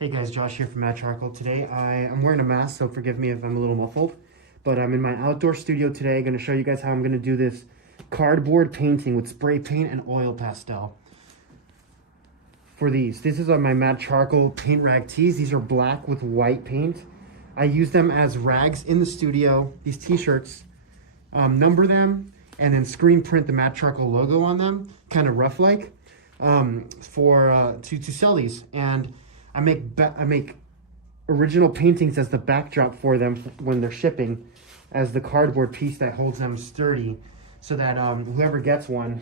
Hey guys, Josh here from Matt Charcoal. Today I am wearing a mask, so forgive me if I'm a little muffled. But I'm in my outdoor studio today, going to show you guys how I'm going to do this cardboard painting with spray paint and oil pastel. For these, this is my Matt Charcoal paint rag tees. These are black with white paint. I use them as rags in the studio, these t-shirts, number them, and then screen print the Matt Charcoal logo on them, kind of rough like, to sell these. And I make original paintings as the backdrop for them when they're shipping, as the cardboard piece that holds them sturdy, so that whoever gets one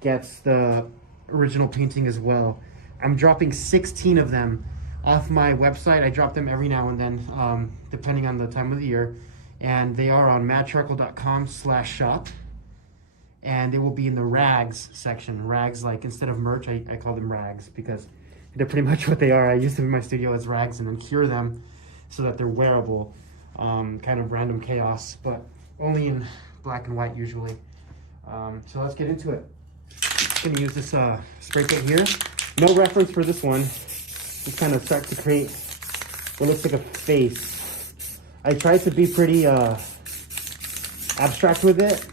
gets the original painting as well. I'm dropping 16 of them off my website. I drop them every now and then, depending on the time of the year, and they are on mattcharcoal.com/shop, and they will be in the rags section. Rags, like instead of merch, I call them rags because they're pretty much what they are. I use them in my studio as rags and then cure them so that they're wearable. Kind of random chaos, but only in black and white usually. So let's get into it. I'm gonna use this spray paint here. No reference for this one. Just kind of start to create what looks like a face. I tried to be pretty abstract with it,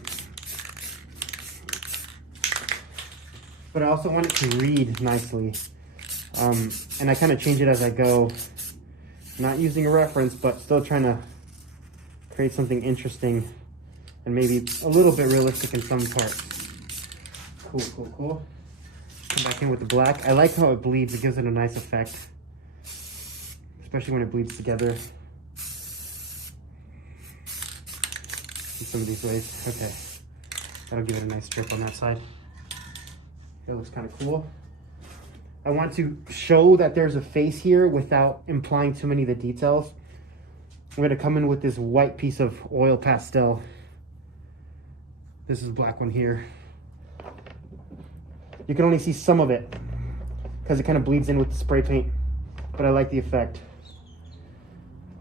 but I also want it to read nicely. And I kind of change it as I go, not using a reference, but still trying to create something interesting and maybe a little bit realistic in some parts. Cool, cool, cool. Come back in with the black. I like how it bleeds. It gives it a nice effect, especially when it bleeds together. In some of these ways. Okay, that'll give it a nice strip on that side. It looks kind of cool. I want to show that there's a face here without implying too many of the details. I'm going to come in with this white piece of oil pastel. This is the black one here. You can only see some of it because it kind of bleeds in with the spray paint, but I like the effect.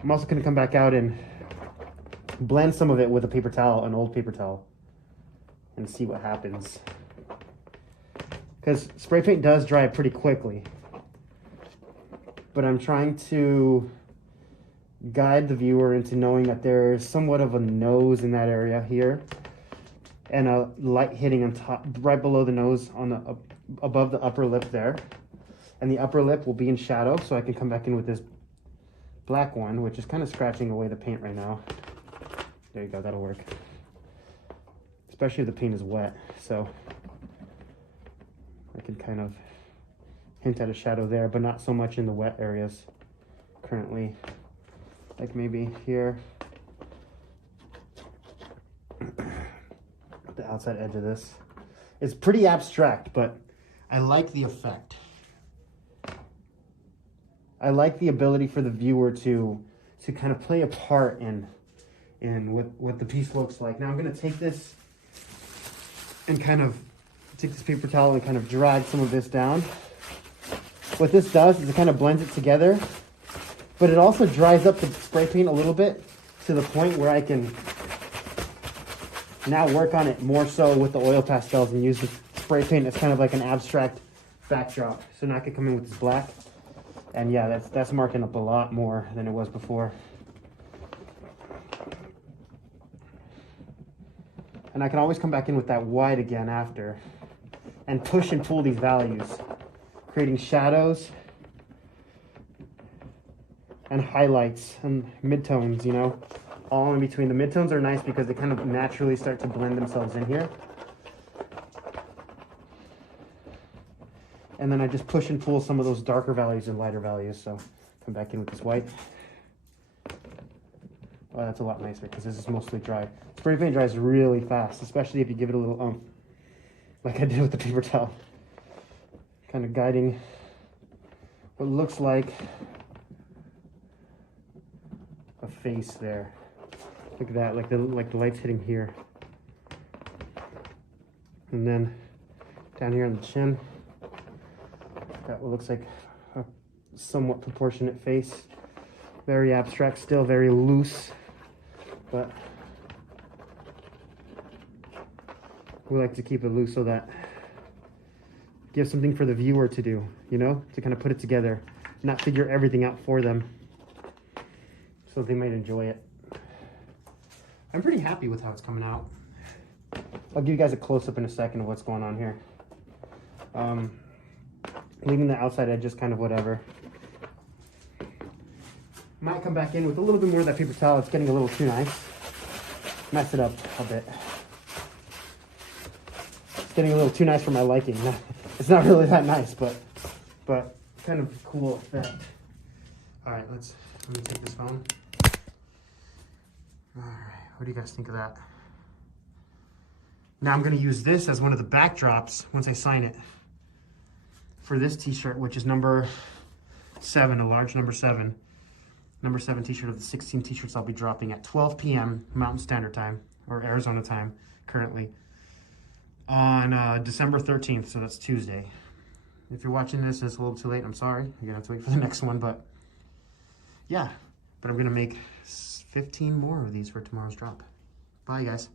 I'm also going to come back out and blend some of it with a paper towel, an old paper towel, and see what happens. Because spray paint does dry pretty quickly. But I'm trying to guide the viewer into knowing that there's somewhat of a nose in that area here, and a light hitting on top, right below the nose, on the above the upper lip there. And the upper lip will be in shadow, so I can come back in with this black one, which is kind of scratching away the paint right now. There you go, that'll work. Especially if the paint is wet, so I can kind of hint at a shadow there, but not so much in the wet areas currently. Like maybe here, the outside edge of this. It's pretty abstract, but I like the effect. I like the ability for the viewer to kind of play a part in what the piece looks like. Now I'm gonna take this and kind of take this paper towel and kind of drag some of this down. What this does is it kind of blends it together, but it also dries up the spray paint a little bit to the point where I can now work on it more so with the oil pastels and use the spray paint as kind of like an abstract backdrop. So now I can come in with this black, and yeah, that's marking up a lot more than it was before. And I can always come back in with that white again after, and push and pull these values, creating shadows and highlights and midtones, you know, all in between. The midtones are nice because they kind of naturally start to blend themselves in here. And then I just push and pull some of those darker values and lighter values. So come back in with this white. Oh, that's a lot nicer because this is mostly dry. Spray paint dries really fast, especially if you give it a little oomph, like I did with the paper towel. Kind of guiding what looks like a face there. Look at that, like the light's hitting here. And then down here on the chin, got what looks like a somewhat proportionate face. Very abstract still, very loose, but we like to keep it loose so that give something for the viewer to do, you know, to kind of put it together, not figure everything out for them. So they might enjoy it. I'm pretty happy with how it's coming out. I'll give you guys a close-up in a second of what's going on here. Leaving the outside edge just kind of whatever. Might come back in with a little bit more of that paper towel. It's getting a little too nice. Mess it up a bit. It's getting a little too nice for my liking. It's not really that nice, but kind of a cool effect. All right, let me take this phone. All right, what do you guys think of that? Now I'm going to use this as one of the backdrops once I sign it for this t-shirt, which is number 7, a large number 7. Number 7 t-shirt of the 16 t-shirts I'll be dropping at 12 p.m. Mountain Standard Time, or Arizona time currently, on December 13th, so that's Tuesday. If you're watching this and it's a little too late, I'm sorry. You're going to have to wait for the next one, but yeah. But I'm going to make 15 more of these for tomorrow's drop. Bye, guys.